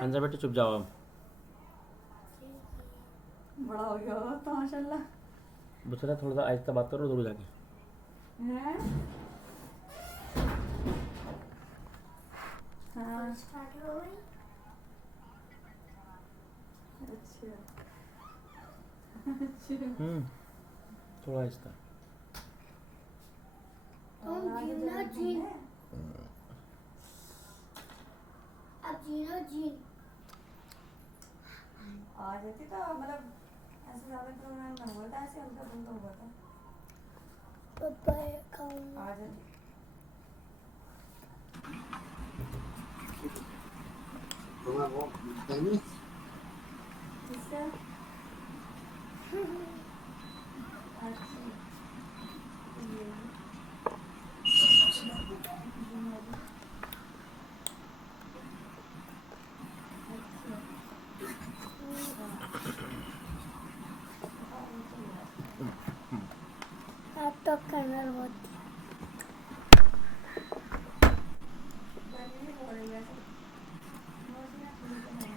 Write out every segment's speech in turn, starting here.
حنزہ بیٹے چپ جاؤ اب. بڑا ہو گیا ہو تو ماشاءاللہ. بچہ تھوڑا سا آہستہ بات کرو دور جا کے. ہاں اچھا تھوڑا آہستہ. آ جاتی تو مطلب ایسے زیادہ پروگرام نہ ہوا تھا, ایسے ہلکا پھلکا ہوا تھا. آ جاتی کس سے اچھا آپ تو کنر ہوتی گرمی ہو رہی ہے ایسے موسم ٹھنڈی تو ہے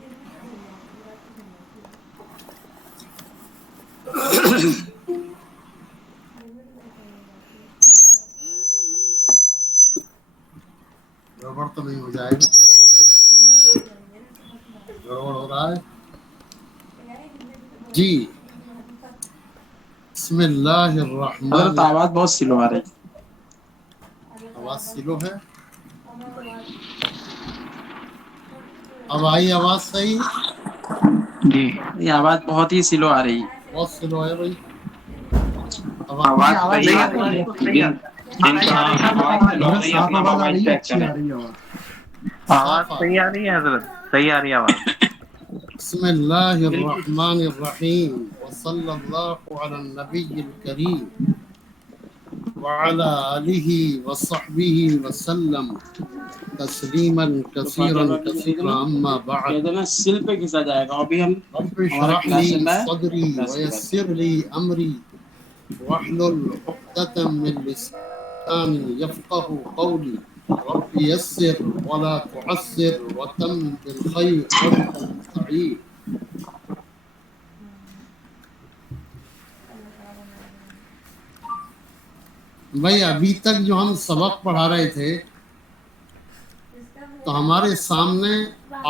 دن میں تو صحیح ہوتی ہے, رات کو نہیں ہوتی ہے. دن میں تو بہت گرمی ہو جاتی ہے, برسات گڑبڑ تو نہیں ہو جائے گا؟ جنت بھی ہو جائیں گے نا, تو مسئلہ ہے. گڑبڑ ہو رہا ہے تو یار ہندی بھی تو بولو جی. نا. بسم اللہ الرحمن. حضرت آواز بہت سلو آ رہی ہے. آواز سلو ہے. آواز اب آئی آواز صحیح؟ جی یہ آواز بہت ہی سلو آ رہی ہے. بہت سلو ہے بھائی. اب آواز صحیح آ صاف رہی ہے. جن کا آواز سلو آ رہی ہے اپنا آواز آ موبائل رہی ہے, چیک اچھی کریں. آ رہی ہے آواز. آواز صاف آ رہی صحیح ہے. آ رہی ہے حضرت, صحیح آ رہی ہے آواز. بسم اللہ الرحمن الرحیم وصلی اللہ علی النبی الکریم وعلی آلہ وصحبہ وسلم تسلیما کثیرا کثیرا اما بعد. سل پہ گھسا جائے گا. ابھی ہم رب ہمارا اشرح کلاس چل لی رہا صدری ہے 10 کے بعد. ویسر لی امری واحلل عقدۃ من لسانی یفقهوا قولی. رب یسر ولا تعسر وتمم بالخیر وبك نستعین. بھائی ابھی تک جو ہم سبق پڑھا رہے تھے تو ہمارے سامنے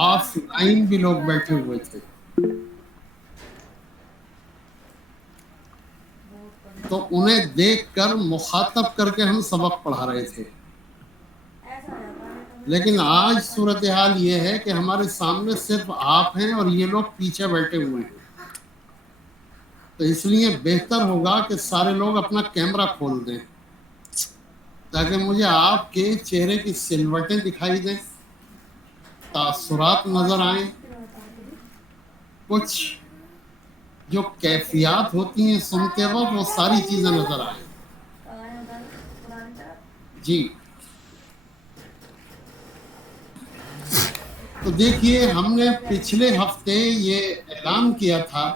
آف لائن بھی لوگ بیٹھے ہوئے تھے, تو انہیں دیکھ کر مخاطب کر کے ہم سبق پڑھا رہے تھے. لیکن آج صورتحال یہ ہے کہ ہمارے سامنے صرف آپ ہیں اور یہ لوگ پیچھے بیٹھے ہوئے ہیں. تو اس لیے بہتر ہوگا کہ سارے لوگ اپنا کیمرہ کھول دیں تاکہ مجھے آپ کے چہرے کی سلوٹیں دکھائی دیں, تاثرات نظر آئیں, کچھ جو کیفیات ہوتی ہیں سنتے وقت وہ ساری چیزیں نظر آئیں. جی تو دیکھیے, ہم نے پچھلے ہفتے یہ اعلان کیا تھا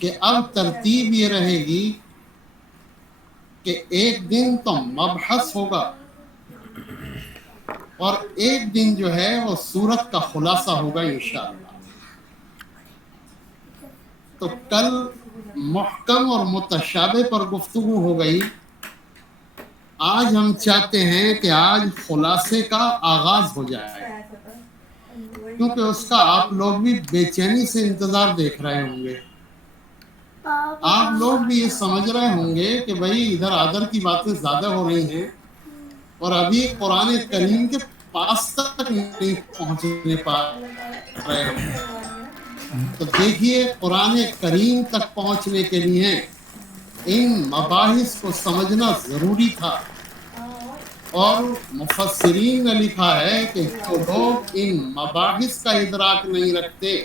کہ اب ترتیب یہ رہے گی کہ ایک دن تو مبحث ہوگا اور ایک دن جو ہے وہ سورت کا خلاصہ ہوگا انشاءاللہ. تو کل محکم اور متشابہ پر گفتگو ہو گئی. آج ہم چاہتے ہیں کہ آج خلاصے کا آغاز ہو جائے, کیونکہ اس کا آپ لوگ بھی بے چینی سے انتظار دیکھ رہے ہوں گے. آپ لوگ بھی یہ سمجھ رہے ہوں گے کہ بھئی ادھر ادھر کی باتیں زیادہ ہو رہی ہیں اور ابھی قرآن کریم کے پاس تک نہیں پہنچنے پا رہے ہوں. تو دیکھیے, قرآن کریم تک پہنچنے کے لیے ان مباحث کو سمجھنا ضروری تھا, اور مفسرین نے لکھا ہے کہ جو لوگ ان مباحث کا ادراک نہیں رکھتے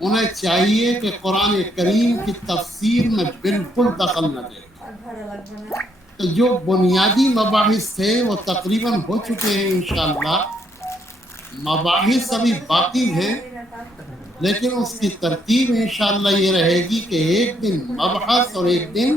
انہیں چاہیے کہ قرآن کریم کی تفسیر میں بالکل دخل نہ دیں. تو جو بنیادی مباحث تھے وہ تقریباً ہو چکے ہیں انشاءاللہ. مباحث ابھی باقی ہیں, لیکن اس کی ترتیب انشاءاللہ یہ رہے گی کہ ایک دن مبحث اور ایک دن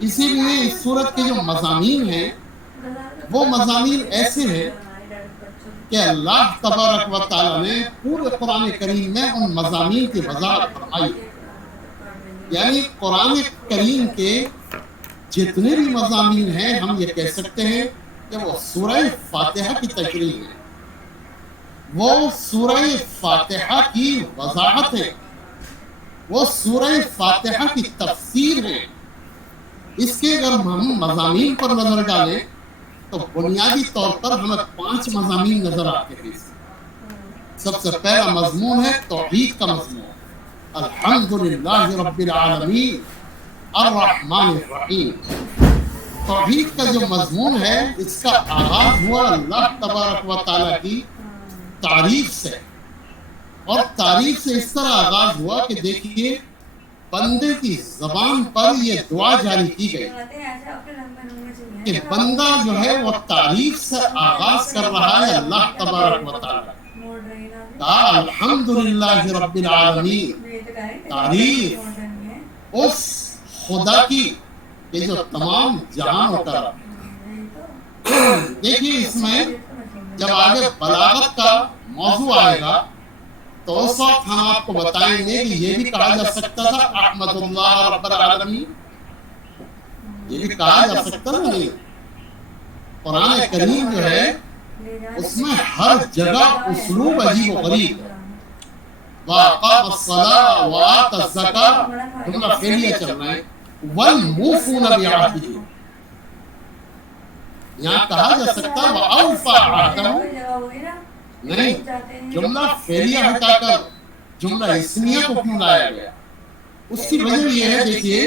اسی لیے اس صورت کے جو مضامین ہیں وہ مضامین ایسے ہیں کہ اللہ تبارک و تعالیٰ نے پورے قرآن کریم میں ان مضامین کی وضاحت فرمائی ہے. یعنی قرآن کریم کے جتنے بھی مضامین ہیں ہم یہ کہہ سکتے ہیں کہ وہ سورہ فاتحہ کی تشریح ہے، وہ سورہ فاتحہ کی وضاحت ہے، وہ سورہ فاتحہ کی تفسیر ہے. اس کے اگر ہم مضامین پر نظر ڈالیں تو بنیادی طور پر ہمیں 5 مضامین نظر آتے ہیں. سب سے پہلا مضمون ہے توحید کا مضمون، الحمدللہ رب العالمین الرحمن الرحیم. توحید کا جو مضمون ہے اس کا آغاز ہوا اللہ تبارک و تعالیٰ کی تعریف سے، اور تعریف سے اس طرح آغاز ہوا کہ دیکھیے بندے کی زبان پر یہ دعا جاری کی گئی کہ بندہ جو ہے وہ تعریف سے آغاز کر رہا ہے اللہ تبارک و تعالیٰ. الحمدللہ رب العالمین، تعریف اس خدا کی کہ جو تمام جہانوں کا رب. دیکھیے اس میں جب آگے بلاغت کا موضوع آئے گا تو اس وقت ہم آپ کو بتائیں گے کہ یہ بھی کہا جا سکتا تھا احمد اللہ رب العالمین، یہ بھی کہا جا سکتا تھا. نہیں، قرآن کریم جو ہے اس میں ہر جگہ اسلوب عجیب و غریب ہے. وَأَقَامَ الصَّلَاةَ وَآتَى الزَّكَاةَ جملہ فعلیہ چل رہا ہے. وَالْمُوفُونَ بِعَهْدِهِمْ، یہاں کہا جا سکتا وَأَوْفَىٰ عَهْدَهُ، نہیں، جملہ فعلیہ ہٹا کر جملہ اسمیہ کو کیوں لایا گیا؟ اس کی وجہ یہ ہے، دیکھیے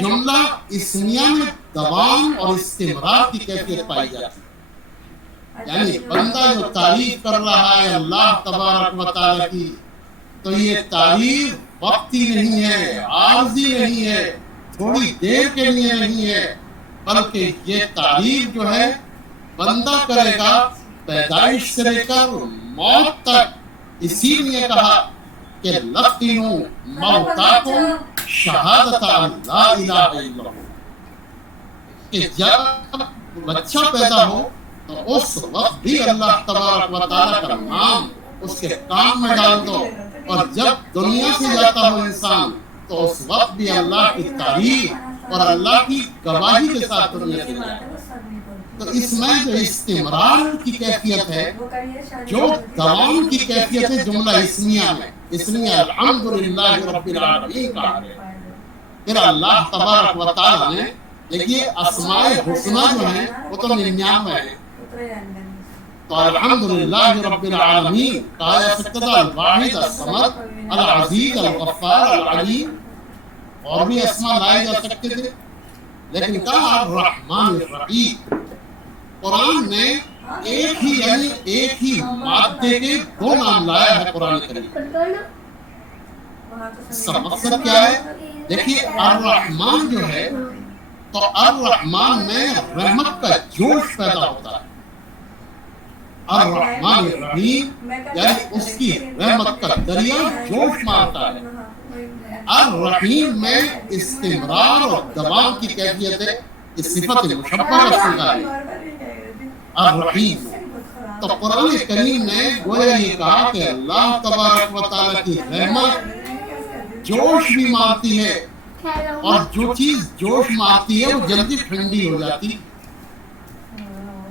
جملہ اسمیہ میں دوام اور استمرار کی کیفیت پائی جاتی ہے. یعنی بندہ جو تعریف کر رہا ہے اللہ تبارک و تعالیٰ کی تو یہ تعریف وقتی نہیں ہے، عارضی نہیں ہے، تھوڑی دیر کے لیے نہیں ہے، بلکہ یہ تعریف جو ہے بندہ کرے گا پیدائش سے لے کر موت تک. اسی لیے کہا کہ لقنوا موتاکم شہادت لا الہ الا اللہ، کہ جب بچہ پیدا ہو تو اس وقت بھی اللہ تبارک و تعالیٰ کا نام اس کے کام میں ڈال دو، اور جب دنیا سے جاتا ہو انسان تو اس وقت بھی اللہ کی تعریف اور اللہ کی گواہی کے ساتھ دنیا سے جاتا. تو اس میں جو استمرار کی کیفیت ہے، جو دوام کی کیفیت ہے جملہ اسمیہ میں، اس لیے الحمدللہ رب العالمین کہا ہے. پھر اللہ تبارک و تعالیٰ نے دیکھیے اسماء حسنہ جو ہیں وہ تو 99 ہیں، تو الحمدللہ رب العالمین کہا جا سکتا تھا الواحد الصمد العزیز الغفار العلیم، اور بھی اسماء لائے جا سکتے تھے، لیکن کہا الرحمن الرحیم. قرآن نے ایک ہی یعنی ایک ہی مادے کے 2 نام لایا ہے قرآن کریم. اس کا مقصد کیا ہے؟ دیکھیے الرحمن جو ہے تو الرحمن میں رحمت کا جوش پیدا ہوتا ہے. الرحمن الرحیم یعنی اس کی رحمت کا دریا جوش مارتا ہے. الرحیم میں استمرار اور دوام کی کیفیت ہے، اس صفت مشبہ کا ہے الرحیم. تو قرآن کریم نے گویا یہ کہا کہ اللہ تبارک و تعالیٰ کی رحمت جوش بھی مارتی ہے، اور جو چیز جوش مارتی ہے وہ جلدی ٹھنڈی ہو جاتی.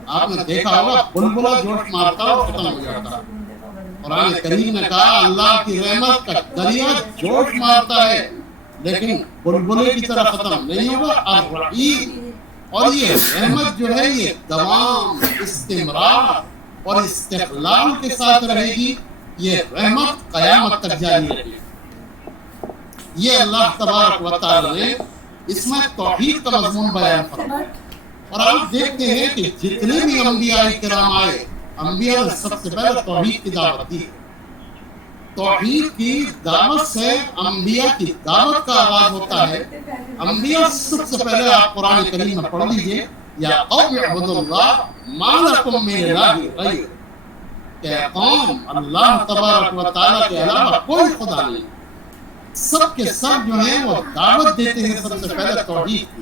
آپ نے دیکھا ہوگا بلبلا جوش مارتا اور ختم ہو جاتا. قرآن کریم نے کہا اللہ کی رحمت کا دریا جوش مارتا ہے لیکن بلبلے کی طرح ختم نہیں ہوگا. الرحیم، اور یہ رحمت جو ہے یہ دوام، استمرار اور استقلال کے ساتھ رہے گی. یہ رحمت قیامت تک جاری رہے گی. یہ اللہ تبارک و تعالی نے اس میں توحید کا مضمون بیان فرمایا. اور آپ دیکھتے ہیں کہ جتنے بھی انبیاء کرام آئے، انبیاء نے سب سے پہلے توحید کی دعوت دی. توحید کی دعوت سے انبیاء کی دعوت کا آغاز ہوتا ہے. انبیاء سب سے پہلے آپ قرآن کریم میں پڑھ لیجئے یا قوم اعبدوا اللہ ما لکم من الہ غیر، کہ قوم اللہ تبارک و تعالیٰ کے علاوہ کوئی خدا نہیں. سب کے سب جو ہیں وہ دعوت دیتے ہیں سب سے پہلے توحید کی.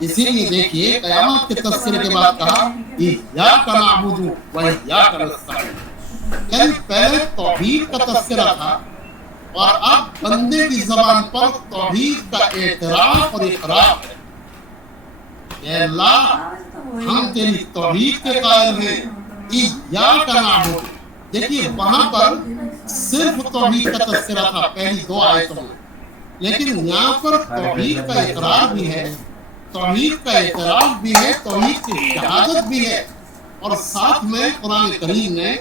اسی لیے دیکھیے قیامت کے تذکرے کے بعد کہا ایاک نعبد و ایاک نستعین، یعنی پہلے توحید کا تذکرہ تھا اور اب بندے کی زبان پر توحید کا اعتراف اور اقرار ہے۔ اے اللہ ہم تیری توحید کے قائل ہیں، ایاک نعبد۔ دیکھیے وہاں پر صرف توحید کا تذکرہ تھا پہلی 2 آیتوں میں، لیکن یہاں پر توحید کا اقرار بھی ہے، توحید کا اعتراف بھی ہے، توحید کی شہادت بھی ہے، اور ساتھ میں قرآن کریم نے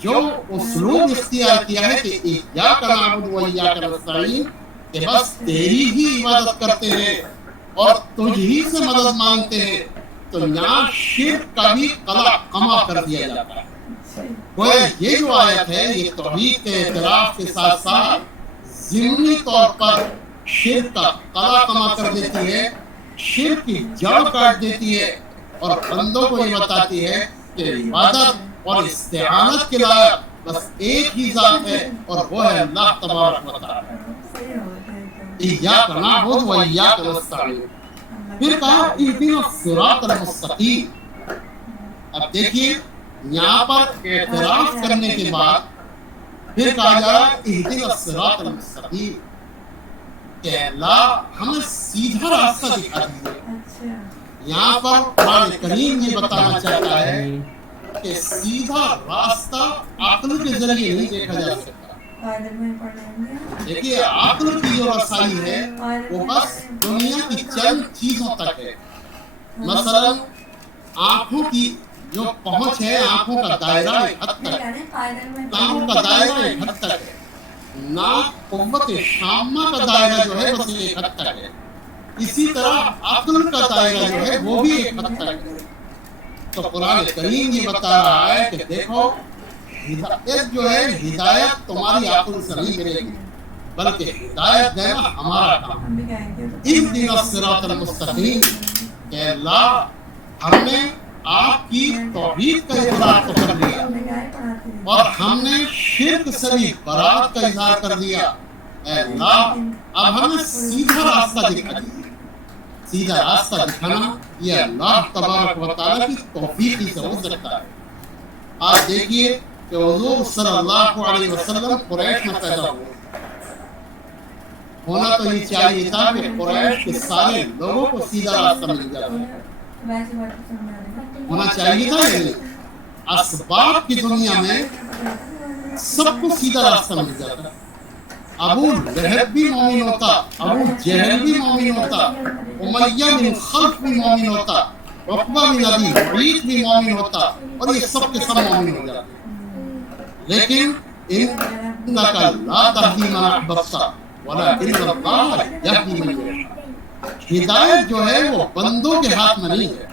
جو اسلوب اختیار کیا ہے کہ ایاک نعبد و ایاک نستعین، کہ بس تیری ہی عبادت کرتے ہیں اور تجھ ہی سے مدد مانگتے ہیں، تو یہاں شرک کا بھی قلع قمع کر دیا جاتا ہے۔ گویا یہ جو آیت ہے یہ توحید کے اعتراف کے ساتھ ساتھ ضمنی طور پر شرک کا قلع قمع کر دیتی ہے، شرک کی جڑ کاٹ دیتی ہے، اور بندوں کو یہ بتاتی ہے کہ عبادت اور استعانت کے لائق بس ایک ہی ذات ہے، اور وہ ہے اللہ تبارک و تعالی۔ ایاک نعبد و ایاک نستعین۔ پھر کہا اہدنا الصراط المستقیم۔ اب دیکھیے یہاں پر اعتراف کرنے کے بعد پھر کہا جا رہا اہدنا الصراط المستقیم، کہ اللہ ہمیں سیدھا راستہ دکھا دیجیے۔ یہاں پر قرآن کریم یہ بتانا چاہتا ہے کہ سیدھا راستہ عقل کے ذریعے نہیں دیکھا جا سکتا۔ دیکھیے عقل کی جو رسائی ہے وہ بس دنیا کی چند چیزوں تک ہے، مثلا آنکھوں کی جو پہنچ ہے، آنکھوں کا دائرہ ایک حد تک ہے، کانوں کا دائرہ ایک حد تک ہے، ناک قوت شامہ کا دائرہ جو ہے بس ایک حد تک ہے، اسی طرح عقل کا دائرہ جو ہے وہ بھی ایک حد تک ہے۔ تو قرآن کریم یہ بتا رہا ہے کہ دیکھو ہدایت جو ہے، ہدایت تمہاری عقل سے نہیں ملے گی، بلکہ ہدایت دینا ہمارا کام ہے۔ اہدنا الصراط المستقیم، کہ اللہ ہم نے آپ کی توحید کا اقرار تو کر لیا اور ہم نے شرک سے بھی برات کا اظہار کر دیا، اے اللہ اب ہمیں سیدھا راستہ دکھا دیجیے۔ سیدھا راستہ دکھانا یہ اللہ تبارک و تعالیٰ کی توفیق ہی سے ہو سکتا ہے۔ آج دیکھیے کہ حضور صلی اللہ علیہ وسلم قریش میں پیدا ہوئے، ہونا تو یہ چاہیے تھا کہ قریش کے سارے لوگوں کو سیدھا راستہ مل جاتا، ہونا چاہیے تھا یا نہیں؟ اسباب کی دنیا میں سب کو سیدھا راستہ مل جاتا، ابو لہب بھی مومن ہوتا، ابو جہل بھی مومن ہوتا، امیہ بن خلف بھی مومن ہوتا، عقبہ بن ابی معیط بھی مومن ہوتا، اور یہ سب کے سب مومن ہو جاتے۔ لیکن انک لا تہدی من احببت ولکن اللہ یہدی من یشاء۔ ہدایت جو ہے وہ بندوں کے ہاتھ میں نہیں ہے،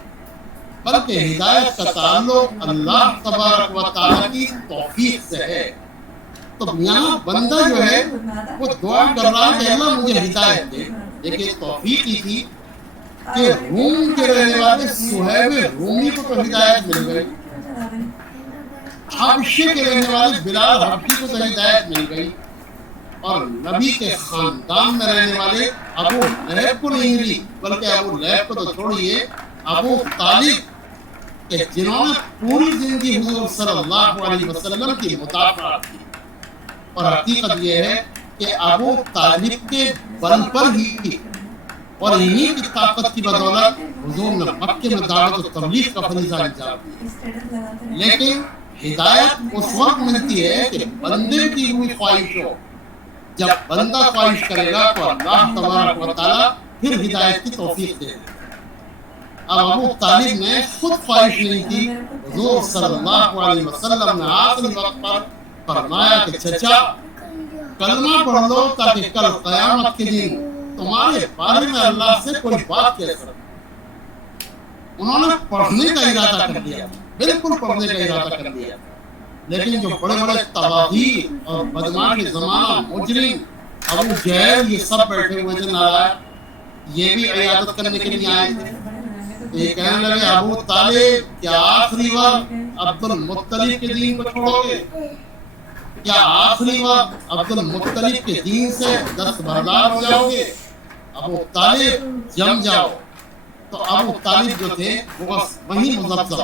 بلکہ ہدایت کا تعلق اللہ تبارک و تعالیٰ کی توفیق سے ہے۔ تو یہاں بندہ جو ہے وہ دعا کر رہا ہے کہ اللہ مجھے ہدایت دے، لیکن توفیق ہی تھی کہ روم کے رہنے والے صہیب رومی کو تو ہدایت مل گئی، حبشے کے رہنے والے بلال حبشی کو تو ہدایت مل گئی، اور نبی کے خاندان میں رہنے والے ابو لہب کو نہیں ملی، بلکہ ابو لہب کو تو چھوڑیے ابو طالب کہ جنہوں نے پوری زندگی حضور صلی اللہ علیہ وسلم کی مدافعت کی، اور حقیقت یہ ہے کہ ابو طالب کے بل پر ہی اور انہی کی طاقت کی بدولت حضور نے مکے میں دعوت و تبلیغ کا فریضہ انجام دیا۔ لیکن ہدایت اس وقت ملتی ہے کہ بندے کی ہوئی خواہش ہو، جب بندہ خواہش کرے گا تو اللہ تبارک و تعالیٰ پھر ہدایت کی توفیق دے گا۔ اب ابو طالب نے خود خواہش نہیں کی، حضور صلی اللہ علیہ وسلم نے آخری وقت پر فرمایا کہ چچا کلمہ پڑھ لو تاکہ کل قیامت کے دن تمہارے بارے میں اللہ سے کوئی بات کہہ سکے۔ انہوں نے پڑھنے کا ارادہ کر دیا، بالکل پڑھنے کا ارادہ کر دیا، لیکن جو بڑے بڑے تواغی اور بدماش زمانہ مجرم ابو جہل یہ سب بیٹھے ہوئے تھے ناراض، یہ بھی عیادت کرنے کے لیے آئے تھے۔ یہ کہنے لگے ابو طالب کیا آخری وقت عبد المطلب کے دین کو چھوڑو گے؟ کیا آخری وقت عبد المطلب کے دین سے دست بردار ہو جاؤ گے؟ ابو طالب جم جاؤ، تو ابو طالب جو تھے وہ بس وہی مذبذب،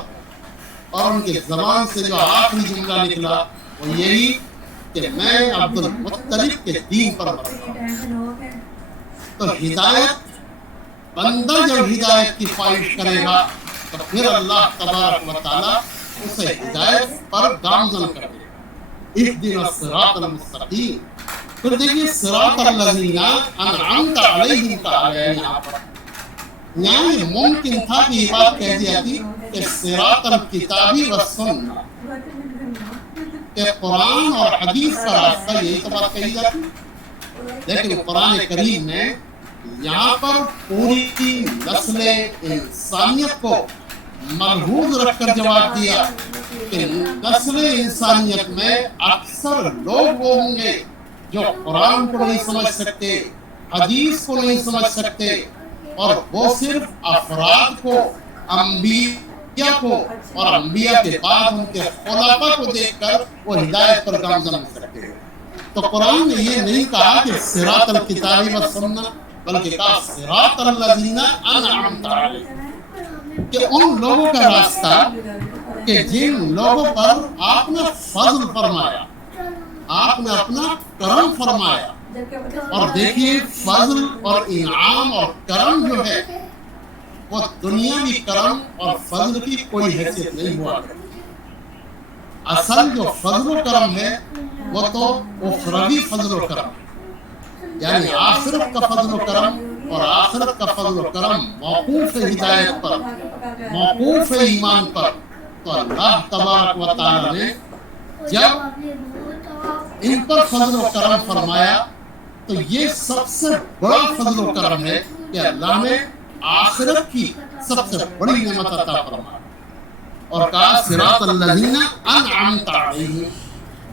اور ان کے زبان سے جو آخری جملہ نکلا وہ یہی کہ میں عبد المطلب کے دین پر مرا۔ تو ہدایت، بندہ جب ہدایت کی خواہش کرے گا تو پھر اللہ تبارک و تعالی اسے ہدایت پر گامزن کر دے گا۔ اہدنا الصراط المستقیم۔ پھر دیکھیے صراط الذین انعمت علیہم کا آیا ہے یہاں پر۔ یہاں یہ ممکن تھا کہ یہ بات کہہ دی جاتی کہ صراط الکتابی والسنہ، کہ قرآن اور حدیث کا راستہ، یہی تو بات کہی جاتی، لیکن قرآن کریم نے یہاں پر پوری نسل انسانیت کو ملحوظ رکھ کر جواب دیا کہ نسل انسانیت میں اکثر لوگ وہ ہوں گے جو قرآن کو نہیں سمجھ سکتے، حدیث کو نہیں سمجھ سکتے، اور وہ صرف افراد کو، انبیاء کو اور انبیاء کے بعد ان کے خلفاء کو دیکھ کر وہ ہدایت پر گامزن ہو سکتے ہیں۔ تو قرآن نے یہ نہیں کہا کہ صراط الکتاب والسنہ، بلکہ کہا صراط الذین انعمت علیہم، کہ ان لوگوں کا راستہ کہ جن لوگوں پر آپ نے فضل فرمایا، آپ نے اپنا کرم فرمایا۔ اور دیکھیے فضل اور انعام اور کرم جو ہے وہ دنیاوی کرم اور فضل کی کوئی حیثیت نہیں ہوا کرتی۔ اصل جو فضل و کرم ہے وہ تو اخروی فضل و کرم، یعنی آخرت کا فضل و کرم، اور آخرت کا فضل و کرم موقوف ہدایت پر، موقوف ایمان پر۔ تو اللہ تبارک و تعالی نے جب ان پر فضل و کرم فرمایا تو یہ سب سے بڑا فضل و کرم ہے کہ اللہ نے آخرت کی سب سے بڑی نعمت عطا فرمائی اور کہا صراط الذین انعمت علیہم۔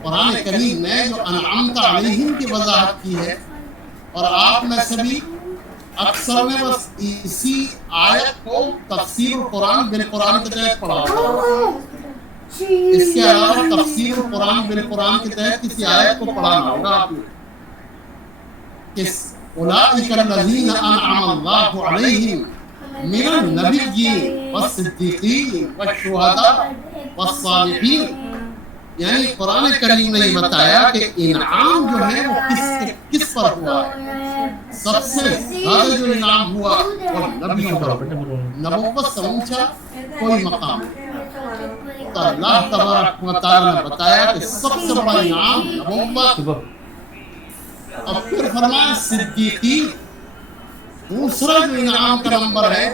قرآن کریم نے جو انعمت علیہم کی وضاحت کی ہے، اور آپ میں سے بھی اکثر نے بس اسی آیت کو تفسیر القرآن بالقرآن کے تحت پڑھا ہوگا، اس کے علاوہ تفسیر القرآن بالقرآن کے تحت کسی آیت کو پڑھانا ہوگا آپ نے کہ اولئک الذین انعم اللہ علیہم من النبیین والصدیقین والشہداء والصالحین۔ یعنی قرآن کریم نے یہ بتایا کہ انعام جو ہے وہ کس پر ہوا ہے۔ سب سے زیادہ جو انعام ہوا وہ نبیوں پر، نبوت سے اونچا کوئی مقام۔ تو اللہ تبارک و تعالی نے بتایا کہ سب سے بڑا انعام نبوت، اور پھر فرمایا صدیقین۔ دوسرا جو انعام کا نمبر ہے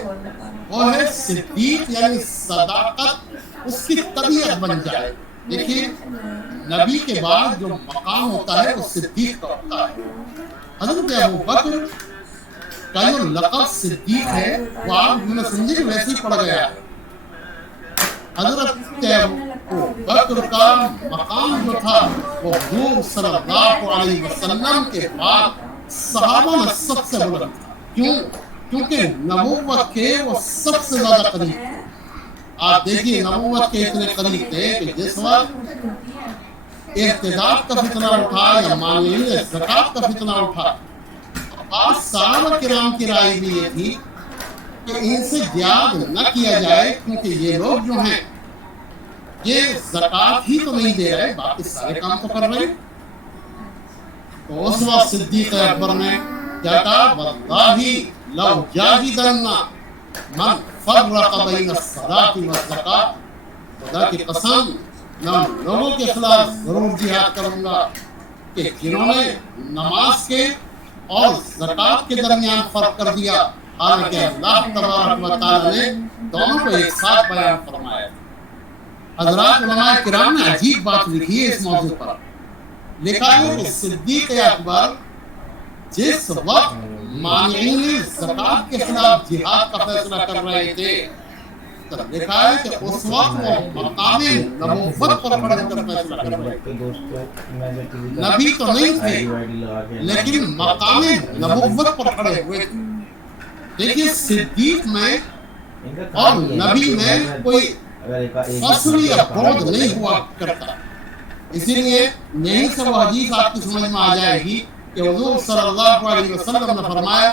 وہ ہے صدیق، یعنی صداقت اس کی طبیعت بن جائے۔ دیکھیے نبی کے بعد جو مقام ہوتا ہے وہ صدیق کا ہوتا ہے۔ حضرت ابو بکر کا جو لقب صدیق ہے وہ آپ نے سمجھے کہ ویسے ہی پڑ گیا ہے۔ حضرت ابو بکر کا مقام جو تھا وہ حضور صلی اللہ علیہ وسلم کے بعد صحابہ میں سب سے بلند تھا۔ کیوں؟ کیونکہ نبوت کے وہ سب سے زیادہ قریب تھے۔ آپ دیکھیے نبوت کے اتنے قریب تھے کہ جس وقت ارتداد کا فتنہ اٹھا یا مانعین زکوٰۃ کا فتنہ اٹھا، بعض صحابہ کرام کی رائے بھی یہ تھی کہ ان سے جہاد نہ کیا جائے، کیونکہ یہ لوگ جو ہیں یہ زکوٰۃ ہی تو نہیں دے رہے، باقی سارے کام تو کر رہے ہیں۔ تو اس وقت صدیق اکبر نے کیا کہا؟ واللہ لو جاہدن من فرق بین الصلاۃ والزکوٰۃ، خدا کی قسم میں ان لوگوں کے خلاف ضرور جہاد کروں گا کہ جنہوں نے نماز کے اور زکوٰۃ کے درمیان فرق کر دیا، حالانکہ اللہ تبارک و تعالی نے دونوں کو ایک ساتھ بیان فرمایا۔ حضرات علماء کرام نے عجیب بات لکھی ہے اس موضوع پر۔ لکھا ہے کہ صدیق اکبر جس وقت مانعین زکوٰۃ کے خلاف جہاد کا فیصلہ کر رہے تھے، تو لکھا ہے کہ اس وقت وہ مقام نبوت پر کھڑے ہو کر فیصلہ کر رہے تھے۔ نبی تو نہیں تھے لیکن مقام نبوت پر کھڑے ہوئے تھے۔ دیکھیے صدیق میں اور نبی میں کوئی فصل یا بعد نہیں ہوا کرتا، اسی لیے یہیں سے وہ حدیث آپ کی سمجھ میں آ جائے گی کہ حضور صلی اللہ علیہ وسلم نے فرمایا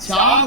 4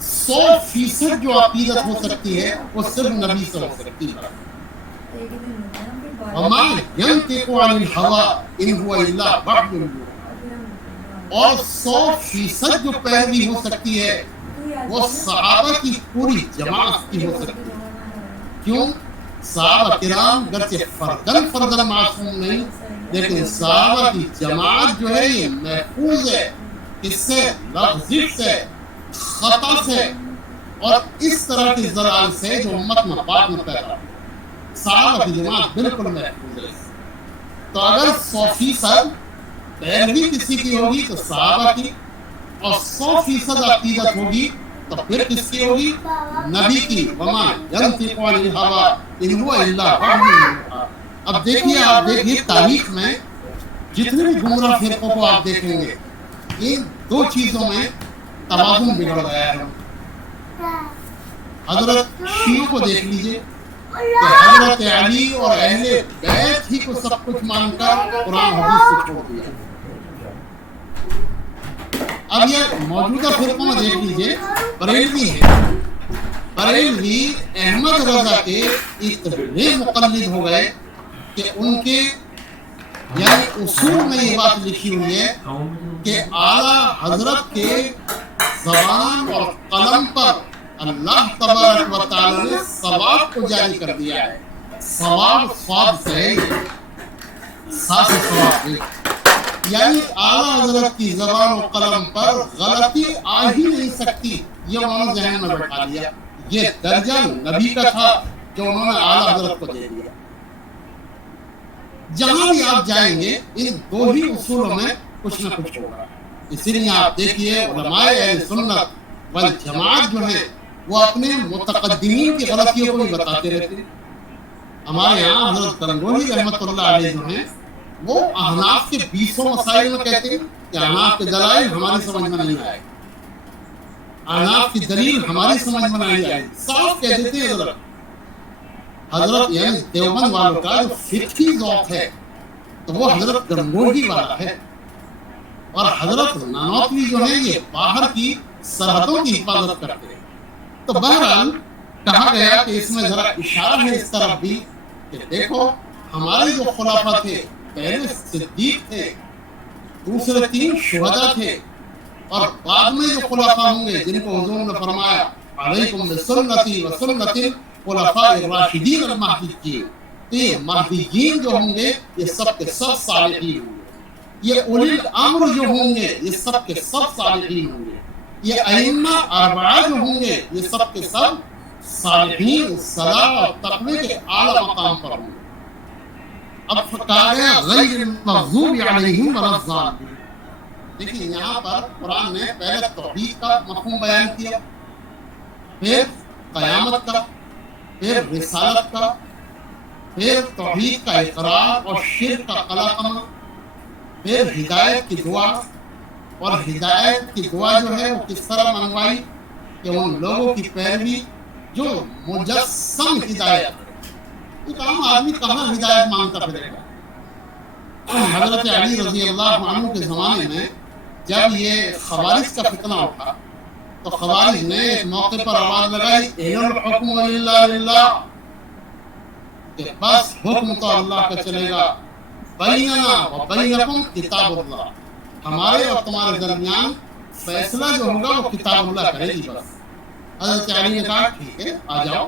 100% جو عقیدت ہو سکتی ہے وہ صرف نبی سے ہو سکتی ہے. ایک ہی دن ہوتا ہے پھر بعد وما ينطق عن الهوى ان هو الا وحی یوحی. اور 100% جو پیروی ہو سکتی ہے وہ صحابہ کی پوری جماعت کی ہو سکتی ہے. کیوں؟ صحابہ کرام گرچہ فردن معصوم نہیں لیکن صحابہ کی جماعت جو ہے یہ محفوظ ہے. اس سے لغزش سے، خطا سے اور اس طرح کی ذرائع سے جو امت میں بعد میں پیدا ہوئی. صحابہ کی جماعت بالکل محفوظ ہے. تو اگر 100% پیروی کسی کی ہوگی تو صحابہ کی، اور 100% عقیدت ہوگی تو پھر کس کی ہوگی؟ نبی کی. وما ينطق عن الهوى ان هو الا وحی یوحی. اب دیکھیے، آپ دیکھیے تاریخ میں جتنے بھی گمراہ فرقوں کو آپ دیکھیں گے ان دو چیزوں میں توازن بگڑ گیا ہے. حضرت شیعوں کو دیکھ لیجئے کہ حضرت علی اور اہل بیت ہی کو سب کچھ مان کر قرآن حدیث کو چھوڑ دیا. اب یہ موجودہ فرقوں میں دیکھ لیجئے بریلوی ہے. بریلوی احمد رضا کے اتنے مقلد ہو گئے کہ ان کے یعنی اصول میں یہ بات لکھی ہوئی ہے کہ اعلیٰ حضرت کے زبان اور قلم پر اللہ تبارک و تعالی نے ثواب کو جاری کر دیا ہے. ثواب صواب سے ہے، ساتھ ثواب ہے. یعنی اعلیٰ حضرت کی زبان و قلم پر غلطی آ ہی نہیں سکتی. یہ انہوں نے ذہن میں بٹھا لیا. یہ درجہ نبی کا تھا جو انہوں نے اعلیٰ حضرت کو دے دیا. جہاں بھی آپ جائیں گے ان دو ہی اصولوں میں کچھ نہ کچھ ہوگا. اسی لیے آپ دیکھیے علماء اہل سنت والجماعت جو ہیں وہ اپنے متقدمین کی غلطیوں کو بھی بتاتے رہتے ہیں. ہمارے یہاں حضرت گنگوہی رحمۃ اللہ علیہ جو ہیں وہ احناف کے 20 مسائل میں کہتے ہیں کہ احناف کے دلائل ہماری سمجھ میں نہیں آئے، احناف کی دلیل ہماری سمجھ میں نہیں آئی. صاف کہہ دیتے ہیں حضرت یعنی دیوبند والوں کا جو فقہی ذوق ہے تو وہ حضرت گنگوہی والا ہے، اور حضرت نانوتوی جو ہے یہ باہر کی سرحدوں کی حفاظت کرتے ہیں. تو بہرحال کہا گیا کہ اس میں ذرا اشارہ ہے اس طرف بھی کہ دیکھو ہمارے جو خلافہ تھے، پہلے صدیق تھے، دوسرے 3 شہداء تھے، اور بعد میں جو خلافہ ہوں گے جن کو حضور نے فرمایا علیکم بسنتی و سنت خلفاء الراشدین المہدیین، یہ مہدیین جو ہوں گے یہ سب کے سب صالحین ہوں گے. یہ اولی الامر جو ہوں گے یہ سب کے سب صالحین ہوں گے. یہ ائمہ 4 جو ہوں گے یہ سب کے سب صالحین، صلاح اور تقوی کے اعلیٰ مقام پر ہوں گے. اب کہا گیا غیر المغضوب علیہم ولا الضالین. دیکھیے یہاں پر قرآن نے پہلے توحید کا مفہوم بیان کیا، پھر قیامت کا، پھر رسالت کا، پھر توحید کا اقرار اور شرک کا قلقمہ، پھر ہدایت کی دعا. اور ہدایت کی دعا جو ہے وہ کس طرح منگوائی کہ ان لوگوں کی پیروی جو مجسم ہدایت ہے. ایک عام آدمی کہاں ہدایت مانگتا پھرے گا؟ حضرت علی رضی اللہ عنہ کے زمانے میں جب یہ خوارج کا فتنہ اٹھا تو خوارج نے ایک موقع پر آواز لگائی ان الحکم الا للہ، کہ بس حکم تو اللہ کا چلے گا. بیننا و بینکم کتاب اللہ، ہمارے اور تمہارے درمیان فیصلہ جو ہوگا وہ کتاب اللہ کرے گی بس. حضرت علی نے کہا ٹھیک ہے آ جاؤ.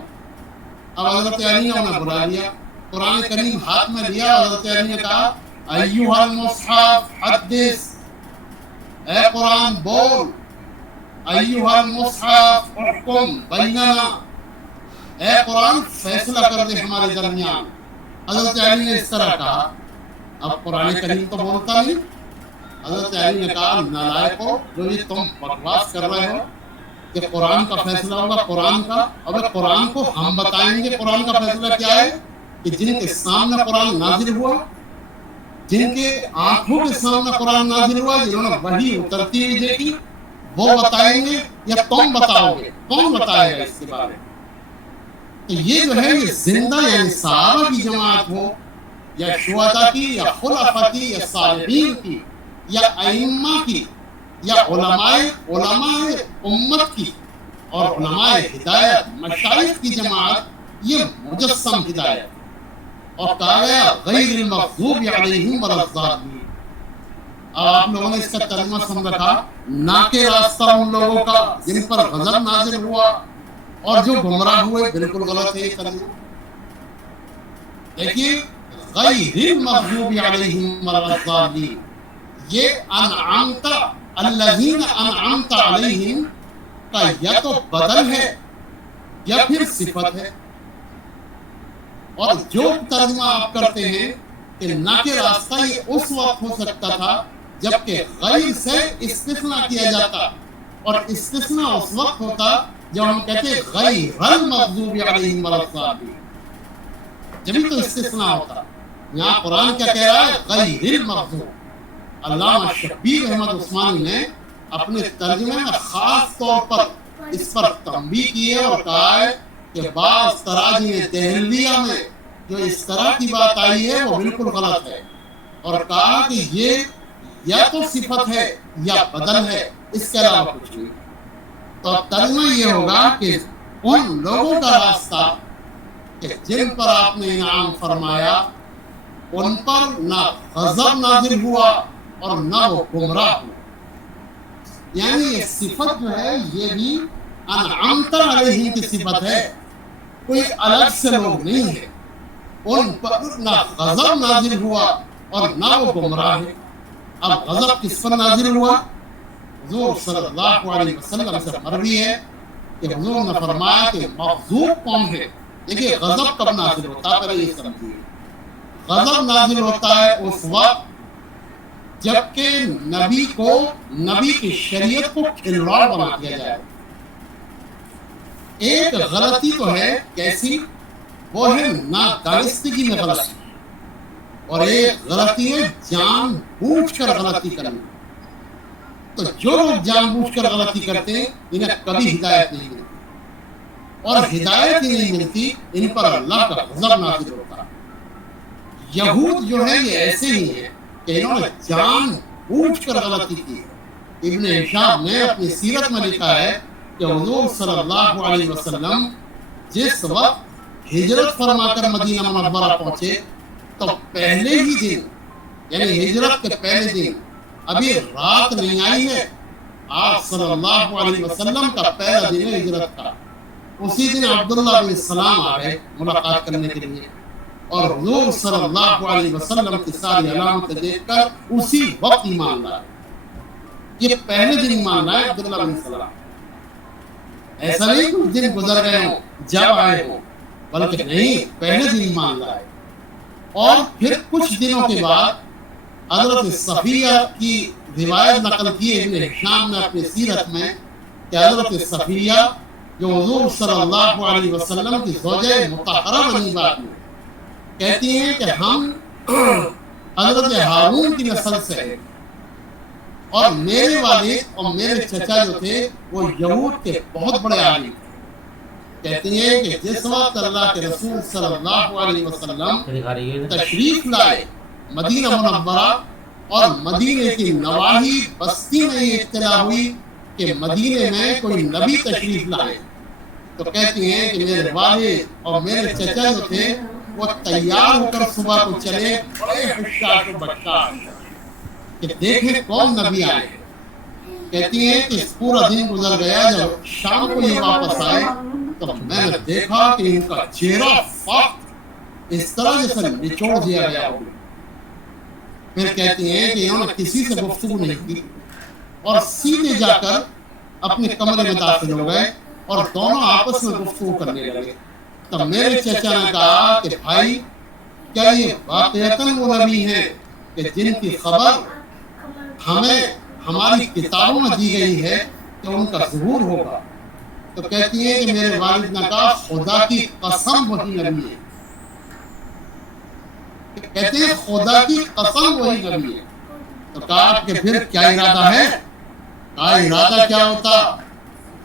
اب حضرت علی نے انہیں بلا لیا، قرآن کریم ہاتھ میں لیا. حضرت علی نے کہا ایھا المصحف حدث، اے قرآن بول. ایھا المصحف احکم بیننا، اے قرآن فیصلہ کر دے ہمارے درمیان. حضرت علی نے اس طرح کہا. اب قرآن کریم تو بولتا نہیں. حضرت علی نے کہا نالائقو، جو یہ تم بکواس کر رہے ہو کہ قرآن کا فیصلہ ہوگا قرآن کا. اب قرآن کو ہم بتائیں گے قرآن کا فیصلہ کیا ہے کہ جن کے سامنے قرآن نازل ہوا، جن کے آنکھوں کے سامنے قرآن نازل ہوا، جنہوں نے وحی اترتی ہوئی دیکھی، وہ بتائیں گے یا تم بتاؤ گے؟ کون بتائے گا اس کے بارے میں؟ تو یہ جو ہے یہ زندہ یعنی صحابہ کی جماعت ہو یا شہداء کی یا خلفاء کی یا صالحین کی یا ائمہ کی یا علماء امت کی، اور علماء ہدایت مشائخ کی جماعت یہ مجسم ہدایت، اور کہا گیا غیر المغضوب علیہم ولا الضالین۔ اب آپ لوگوں نے اس کا ترجمہ سن رکھا، نہ کہ راستہ ان لوگوں کا جن پر غضب نازل ہوا اور جو گمراہ ہوئے، بالکل غلط ہے یہ ترجمہ۔ دیکھیے غیر المغضوب علیہم ولا الضالین، یہ انعمت الذین انعمت علیہم کا یا تو بدل ہے یا پھر صفت ہے، اور جو ترجمہ آپ کرتے ہیں کہ نہ کہ راستہ، یہ اس وقت ہو سکتا تھا جبکہ غیر سے استثناء کیا جاتا، اور استثناء اس وقت ہوتا جب ہم کہتے غیر المغضوب علیہم ولا الضالین، جبھی تو استثناء ہوتا۔ یہاں قرآن کیا کہہ رہا ہے؟ غیر المغضوب۔ علامہ شبیر احمد عثمانی نے اپنے ترجمے میں خاص طور پر اس پر تنبیہ کی ہے اور کہا ہے کہ بعض تراجم دہلیہ میں جو اس طرح کی بات آئی ہے وہ بالکل غلط ہے، اور کہا کہ یہ یا تو صفت ہے یا بدل ہے، اس کے علاوہ کچھ نہیں۔ تو ترجمہ یہ ہوگا کہ ان لوگوں کا راستہ کہ جن پر آپ نے انعام فرمایا، ان پر نہ غضب نازل ہوا اور نہ وہ گمراہ ہوئے۔ یعنی یہ صفت جو ہے یہ بھی انعمت علیہم کی صفت ہے، کوئی الگ سے لوگ نہیں ہے۔ ان پر نہ غضب نازل ہوا اور نہ وہ گمراہ ہے۔ اب غضب کس پر نازل ہوا؟ حضور صلی اللہ علیہ وسلم سے مروی ہے کہ حضور نے فرمایا کہ مغضوب کون ہے۔ دیکھیے غضب کب نازل ہوتا ہے، پہلے یہ سمجھیے۔ غضب نازل ہوتا ہے اس وقت جبکہ نبی کو، نبی کی شریعت کو کھلواڑ بنا دیا جائے۔ ایک غلطی تو ہے، کیسی؟ وہ ہے نادانستگی میں غلطی، اور ایک غلطی ہے جان بوجھ کر غلطی کرنا۔ تو جو لوگ جان بوجھ کر غلطی کرتے ہیں انہیں کبھی ہدایت نہیں ملتی، اور ہدایت ہی نہیں ملتی، ان پر اللہ کا غضب نازل ہوتا ہے۔ یہود جو ہے یہ ایسے ہی ہیں کہ انہوں نے جان بوجھ کر غلطی کی۔ ابن ہشام نے اپنی سیرت میں لکھا ہے کہ حضور صلی اللہ علیہ وسلم جس وقت ہجرت فرما کر مدینہ منورہ پہنچے تو پہلے ہی دن، یعنی ہجرت کے پہلے دن، ابھی رات نہیں آئی ہے، آپ صلی اللہ علیہ وسلم کا پہلا دن ہے ہجرت کا، اسی دن عبداللہ بن سلام آ گئے ملاقات کرنے کے لیے، اور حضور صلی اللہ علیہ وسلم کی ساری علامتیں دیکھ کر اسی وقت ایمان لائے۔ یہ پہلے دن ایمان لائے عبداللہ بن سلام، ایسا نہیں کچھ دن گزر گئے ہوں جب آئے ہوں، بلکہ نہیں، پہلے دن ایمان لائے۔ اور پھر کچھ دنوں کے بعد حضرت صفیہ کی روایت نقل کی ابن ہشام نے اپنی سیرت میں کہ حضرت صفیہ جو حضور صلی اللہ علیہ وسلم کی زوجہ مطہرہ بنی بعد میں، کہتی ہیں کہ ہم حضرت ہارون کی نسل سے ہیں، اور میرے والد اور میرے چچا جو تھے وہ یہود کے بہت بڑے عالم تھے۔ کہتی ہیں کہ جس وقت اللہ کے رسول صلی اللہ علیہ وسلم تشریف لائے مدینہ منورہ، اور مدینے کی نواحی بستی میں یہ اطلاع ہوئی کہ مدینے میں کوئی نبی تشریف لائے، تو کہتی ہیں کہ میرے والد اور میرے چچا جو تھے وہ تیار ہو کر صبح کو چلے، بڑے حشاش و بشاش کہ دیکھیں کون نبی آئے۔ کہتی ہیں کہ پورا دن گزر گیا، جب شام کو یہ واپس آئے تو میں نے دیکھا کہ ان کا چہرہ فقط اس طرح جیسے نچوڑ دیا گیا ہو۔ پھر کہتی ہیں کہ انہوں نے کسی سے گفتگو نہیں کی اور سیدھے جا کر اپنے کمرے میں داخل ہو گئے اور دونوں آپس میں گفتگو کرنے لگے۔ تب میرے چچا نے کہا کہ بھائی کیا یہ واقعتاً وہ نبی ہیں کہ جن کی خبر ہمیں ہماری کتابوں میں دی گئی ہے کہ ان کا ظہور ہوگا؟ تو کہتی ہیں کہ میرے والد نے کہا خدا کی قسم وہی نبی ہے۔ کہتے ہیں خدا کی قسم وہی نبی ہے۔ تو کہا کہ پھر کیا ارادہ ہے؟ کہا ارادہ کیا ہوتا؟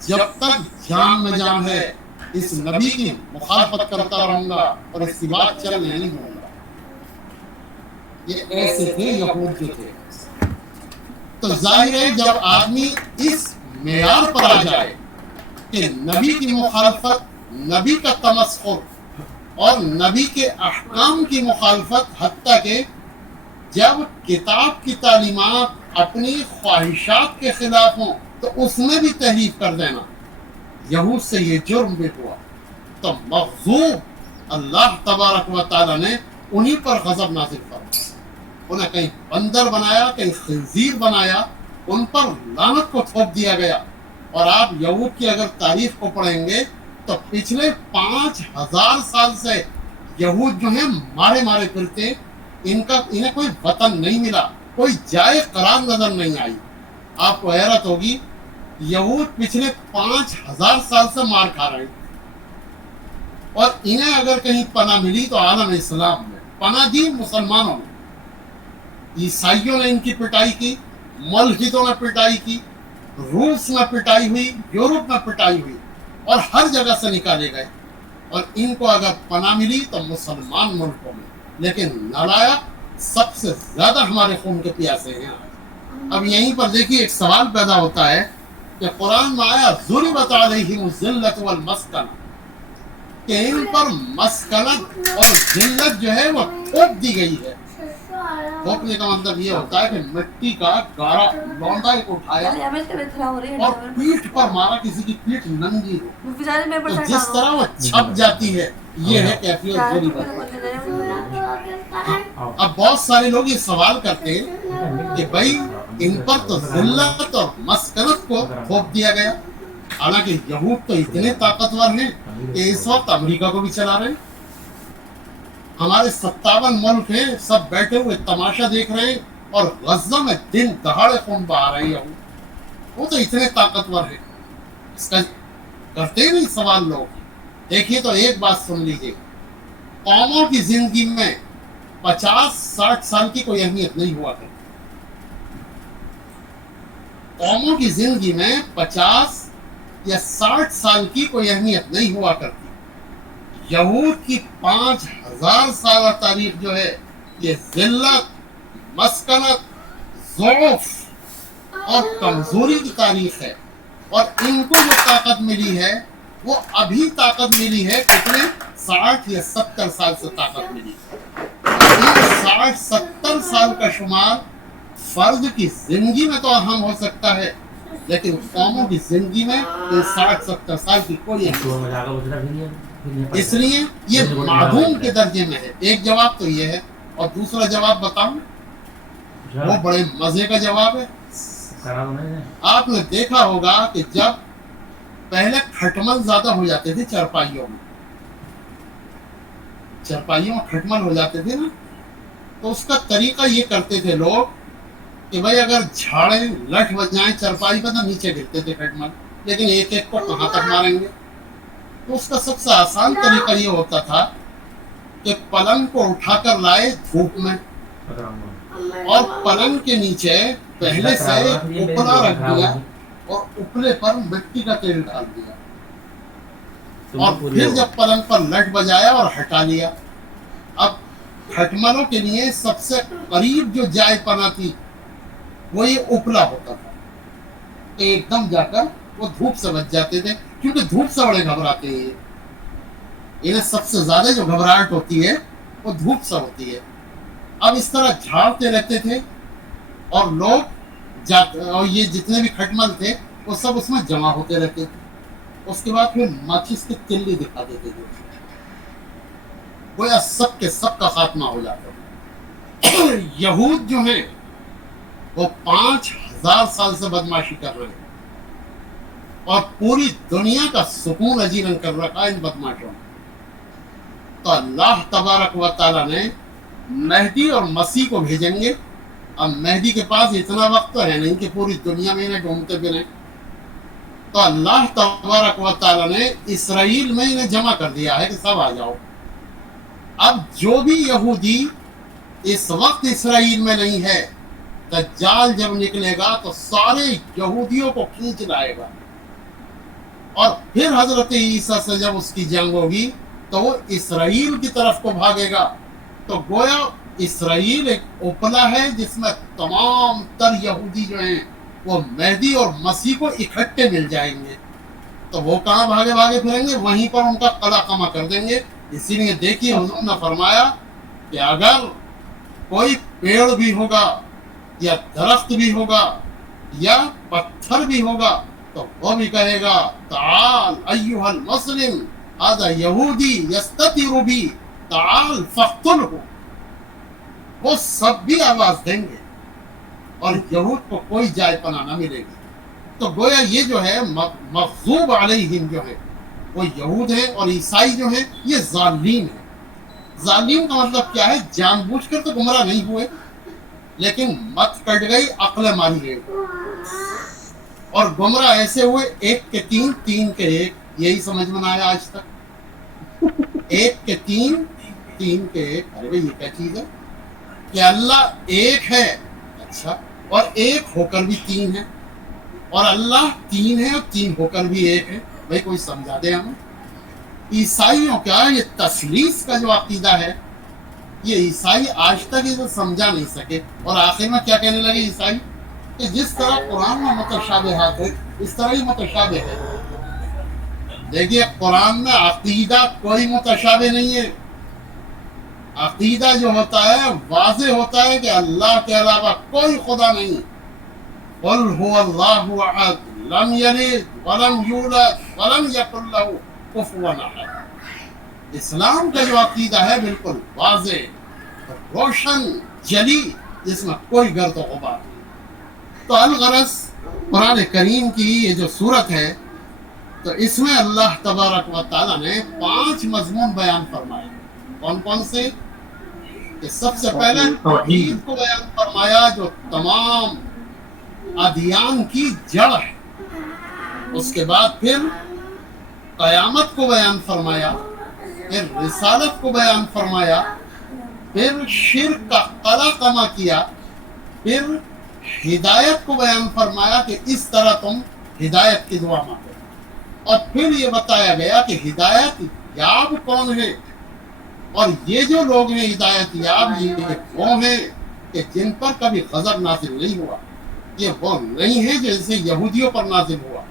جب تک جان میں جان ہے اس نبی کی مخالفت کرتا رہوں گا اور اس کی بات چل نہیں ہوں گا۔ یہ ایسے تھے یہود جو تھے۔ تو ظاہر ہے جب آدمی اس معیار پر آ جائے کہ نبی کی مخالفت، نبی کا تمسخر اور نبی کے احکام کی مخالفت، حتیٰ کہ جب کتاب کی تعلیمات اپنی خواہشات کے خلاف ہوں تو اس میں بھی تحریف کر دینا، یہود سے یہ جرم بھی ہوا۔ تو مغضوب اللہ تبارک و تعالیٰ نے انہی پر غضب نازل فرمایا، انہیں کہیں بندر بنایا، کہیں خنزیر بنایا، ان پر لعنت کو تھوپ دیا گیا۔ اور آپ یہود کی اگر تاریخ کو پڑھیں گے تو پچھلے 5000 سال سے یہود جو ہیں مارے مارے پھرتے، انہیں کوئی وطن نہیں ملا، کوئی جائے قرار نظر نہیں آئی۔ آپ کو حیرت ہوگی، یہود پچھلے 5000 سال سے مار کھا رہے ہیں، اور انہیں اگر کہیں پناہ ملی تو عالم اسلام میں پناہ دی مسلمانوں نے۔ عیسائیوں نے ان کی پٹائی کی، ملحدوں نے پٹائی کی، روس میں پٹائی ہوئی، یورپ میں پٹائی ہوئی، اور ہر جگہ سے نکالے گئے، اور ان کو اگر پناہ ملی تو مسلمان ملکوں میں۔ لیکن نالائق سب سے زیادہ ہمارے خون کے پیاسے ہیں۔ اب یہیں پر دیکھیے ایک سوال پیدا ہوتا ہے کہ قرآن میں آیا ضربت علیہم الذلۃ والمسکنہ، کہ ان پر مسکنت اور ذلت جو ہے وہ تھوپ دی گئی ہے۔ تھوپنے کا مطلب یہ ہوتا ہے کہ مٹی کا گارا لونڈا کو اٹھایا اور پیٹھ پر مارا، کسی کی پیٹھ ننگی ہو تو جس طرح وہ چھپ جاتی ہے، یہ ہے کیفیت ضربت۔ اب بہت سارے لوگ یہ سوال کرتے ہیں کہ بھائی ان پر تو ذلت اور مسکنت کو تھوپ دیا گیا، حالانکہ یہود تو اتنے طاقتور ہیں کہ اس وقت امریکہ کو بھی چلا رہے ہیں۔ ہمارے 57 ملک ہیں، سب بیٹھے ہوئے تماشا دیکھ رہے ہیں، اور غزہ میں دن دہاڑے خون بہا رہے ہیں۔ وہ تو اتنے طاقتور ہیں، اس کا کرتے نہیں سوال لوگ۔ دیکھیے تو ایک بات سن لیجیے، قوموں کی زندگی میں 50-60 سال کی کوئی اہمیت نہیں ہوا کرتی۔ قوموں کی زندگی میں 50 یا 60 سال کی کوئی اہمیت نہیں ہوا کرتی۔ یہود کی 5000 سالہ تاریخ جو ہے یہ ذلت، مسکنت، ضعف اور کمزوری کی تاریخ ہے، اور ان کو جو طاقت ملی ہے وہ ابھی طاقت ملی ہے، کتنے 60 یا 70 سال سے طاقت ملی۔ 60-70 سال کا شمار فرد کی زندگی میں تو اہم ہو سکتا ہے، لیکن قوموں کی زندگی میں 60-70 سال کی کوئی اہمیت نہیں۔ اس لیے یہ معدوم کے درجے میں ہے۔ ایک جواب تو یہ ہے، اور دوسرا جواب بتاؤں، وہ بڑے مزے کا جواب ہے۔ آپ نے دیکھا ہوگا کہ جب پہلے کھٹمل زیادہ ہو جاتے تھے چرپائیوں میں کھٹمل ہو جاتے تھے نا، تو اس کا طریقہ یہ کرتے تھے لوگ کہ بھائی اگر جھاڑیں لٹ بج جائیں چرپائی پہ تو نیچے گرتے تھے کھٹمل، لیکن ایک ایک کو کہاں تک ماریں گے؟ تو اس کا سب سے آسان طریقہ یہ ہوتا تھا کہ پلنگ کو اٹھا کر لائے دھوپ میں، اور پلنگ کے نیچے پہلے سے اپلا رکھ دیا، اور اپلے پر مٹی کا تیل ڈال دیا، اور پھر جب پلنگ پر لٹ بجایا اور ہٹا لیا۔ اب کھٹملوں کے لیے سب سے قریب جو جائے پناہ تھی وہ یہ اپلا ہوتا تھا، ایک دم جا کر وہ دھوپ سے بچ جاتے تھے، کیونکہ دھوپ سے بڑے گھبراتے ہیں۔ انہیں سب سے زیادہ جو گھبراہٹ ہوتی ہے وہ دھوپ سے ہوتی ہے۔ اب اس طرح جھاڑتے رہتے تھے، اور لوگ اور یہ جتنے بھی کھٹمل تھے وہ سب اس میں جمع ہوتے رہتے تھے۔ اس کے بعد پھر ماچس کی تلی دکھا دیتے تھے، گویا سب کے سب کا خاتمہ ہو جاتا تھا۔ یہود جو ہیں وہ 5000 سال سے بدماشی کر رہے ہیں، اور پوری دنیا کا سکون اجیرن کر رکھا ہے ان بدماشوں نے۔ تو اللہ تبارک و تعالیٰ نے مہدی اور مسیح کو بھیجیں گے۔ اب مہدی کے پاس اتنا وقت تو ہے نہیں کہ پوری دنیا میں انہیں ڈھونڈتے پھریں، تو اللہ تبارک و تعالیٰ نے اسرائیل میں انہیں جمع کر دیا ہے کہ سب آ جاؤ۔ اب جو بھی یہودی اس وقت اسرائیل میں نہیں ہے، دجال جب نکلے گا تو سارے یہودیوں کو کھینچ لائے گا، اور پھر حضرت عیسیٰ سے جب اس کی جنگ ہوگی تو وہ اسرائیل کی طرف کو بھاگے گا۔ تو گویا اسرائیل ایک اوپلا ہے جس میں تمام تر یہودی جو ہیں وہ مہدی اور مسیح کو اکٹھے مل جائیں گے۔ تو تو وہ کہاں بھاگے بھاگے پھریں گے؟ وہیں پر ان کا قلا قما کر دیں گے. اسی لیے دیکھیے حضور نے فرمایا کہ اگر کوئی پیڑ بھی ہوگا یا درخت بھی ہوگا یا پتھر بھی ہوگا تو وہ بھی کہے گا تعال ایھا المسلم ھذا یہودی یستتر بی تعال فاقتلہ. وہ سب بھی آواز دیں گے اور یہود کو کوئی جائے پناہ نہ ملے گی. تو گویا یہ جو ہے مغضوب علیہم جو ہے وہ یہود ہیں اور عیسائی جو ہیں یہ ظالم ہیں. ظالم کا مطلب کیا ہے؟ جان بوجھ کر تو گمراہ نہیں ہوئے لیکن مت کٹ گئی، عقل ماری گئی اور گمراہ ایسے ہوئے 1 کے 3 3 کے 1. یہی سمجھ میں نہ آیا آج تک. 1 کے 3 3 کے 1. ارے بھائی یہ کیا چیز ہے کہ اللہ ایک ہے؟ اچھا، اور ایک ہو کر بھی 3 ہے اور اللہ 3 ہے اور 3 ہو کر بھی 1 ہے. بھائی کوئی سمجھا دے ہمیں. عیسائیوں کا یہ تثلیث کا جو عقیدہ ہے یہ عیسائی آج تک اسے سمجھا نہیں سکے. اور آخر میں کیا کہنے لگے عیسائی کہ جس طرح قرآن میں متشابہات ہے اس طرح ہی متشابہ ہے. دیکھیے قرآن میں عقیدہ کوئی متشابہ نہیں ہے. عقیدہ جو ہوتا ہے واضح ہوتا ہے کہ اللہ کے علاوہ کوئی خدا نہیں. قل هو اللہ احد لم یلد ولم یولد ولم یکن لہ کفوا احد. اسلام کا جو عقیدہ ہے بالکل واضح روشن جلی، جس میں کوئی گرد و غبار نہیں. تو الغرض قرآن کریم کی یہ جو صورت ہے تو اس میں اللہ تبارک و تعالیٰ نے 5 مضمون بیان فرمائے. کون کون سے؟ کہ سب سے پہلے توحید کو بیان فرمایا جو تمام ادیان کی جڑ ہے. اس کے بعد پھر قیامت کو بیان فرمایا، پھر رسالت کو بیان فرمایا، پھر شرک کا قلع قما کیا، پھر ہدایت کو بیان فرمایا کہ اس طرح تم ہدایت کی دعا مانگو، اور پھر یہ بتایا گیا کہ ہدایت یاب کون ہے. اور یہ جو لوگ ہیں ہدایت یاب یہ وہ ہیں کہ جن پر کبھی غضب نازل نہیں ہوا. یہ وہ نہیں ہے جیسے یہودیوں پر نازل ہوا،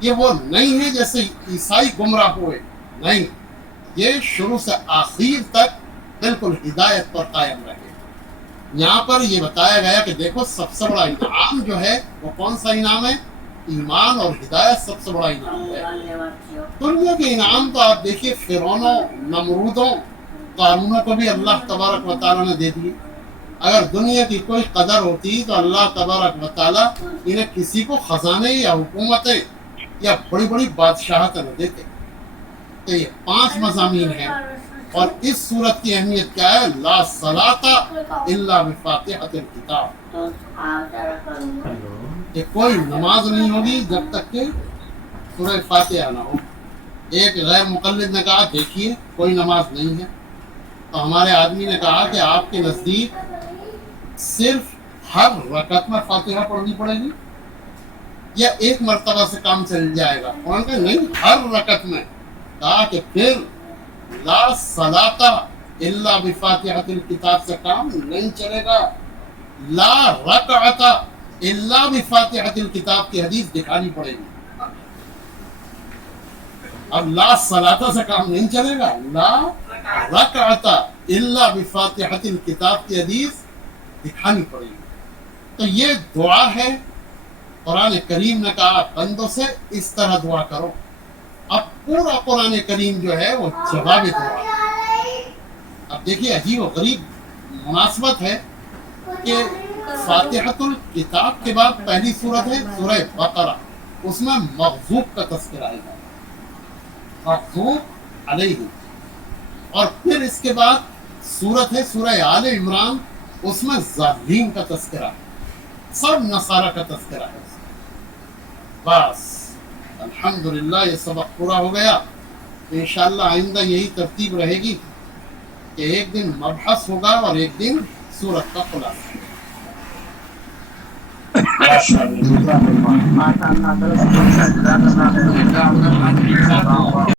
یہ وہ نہیں ہے جیسے عیسائی گمراہ ہوئے. نہیں، یہ شروع سے آخر تک بالکل ہدایت پر قائم رہے. یہاں پر یہ بتایا گیا کہ دیکھو سب سے بڑا انعام جو ہے وہ کون سا انعام ہے؟ ایمان اور ہدایت سب سے بڑا انعام ہے. دنیا کے انعام تو آپ دیکھیے فرعونوں، نمرودوں، قارونوں کو بھی اللہ تبارک و تعالیٰ نے دے دیے. اگر دنیا کی کوئی قدر ہوتی تو اللہ تبارک و تعالیٰ انہیں کسی کو خزانے یا حکومتیں یا بڑی بڑی بادشاہتیں نہ دیتے. تو یہ 5 مضامین ہیں. اور اس صورت کی اہمیت کیا ہے؟ لا صلاۃ الا بفاتحۃ الکتاب، کہ کوئی نماز نہیں ہوگی جب تک کہ سورہ فاتحہ نہ ہو. ایک غیر مقلد نے کہا دیکھیے کوئی نماز نہیں ہے. تو ہمارے آدمی نے کہا کہ آپ کے نزدیک صرف ہر رکعت میں فاتحہ پڑھنی پڑے گی یا ایک مرتبہ سے کام چل جائے گا؟ انہوں نے کہا نہیں، ہر رکعت میں. کہا کہ پھر لا صلاۃ الا بفاتحۃ الکتاب سے کام نہیں چلے گا. لا رکعت الا بفاتحۃ الکتاب کی حدیث دکھانی پڑے گی. اب لا صلاۃ سے کام نہیں چلے گا، لا رکعت الا بفاتحۃ الکتاب کی حدیث دکھانی پڑے گی. تو یہ دعا ہے. قرآن کریم نے کہا بندوں سے اس طرح دعا کرو. اب پورا قرآن کریم جو ہے وہ جواب دعا ہے. اب دیکھیے عجیب و غریب مناسبت ہے کہ فاتحۃ الکتاب کے بعد پہلی سورت ہے سورہ بقرہ، اس میں مغضوب کا تذکرہ آئے گا، مغضوب علیہ. اور پھر اس کے بعد سورت ہے سورہ آل عمران، اس میں ظالمین کا تذکرہ ہے، سب نصارہ کا تذکرہ ہے. بس الحمدللہ یہ سبق پورا ہو گیا. انشاءاللہ آئندہ یہی ترتیب رہے گی کہ ایک دن مبحث ہوگا اور ایک دن سورت کا خلاصہ.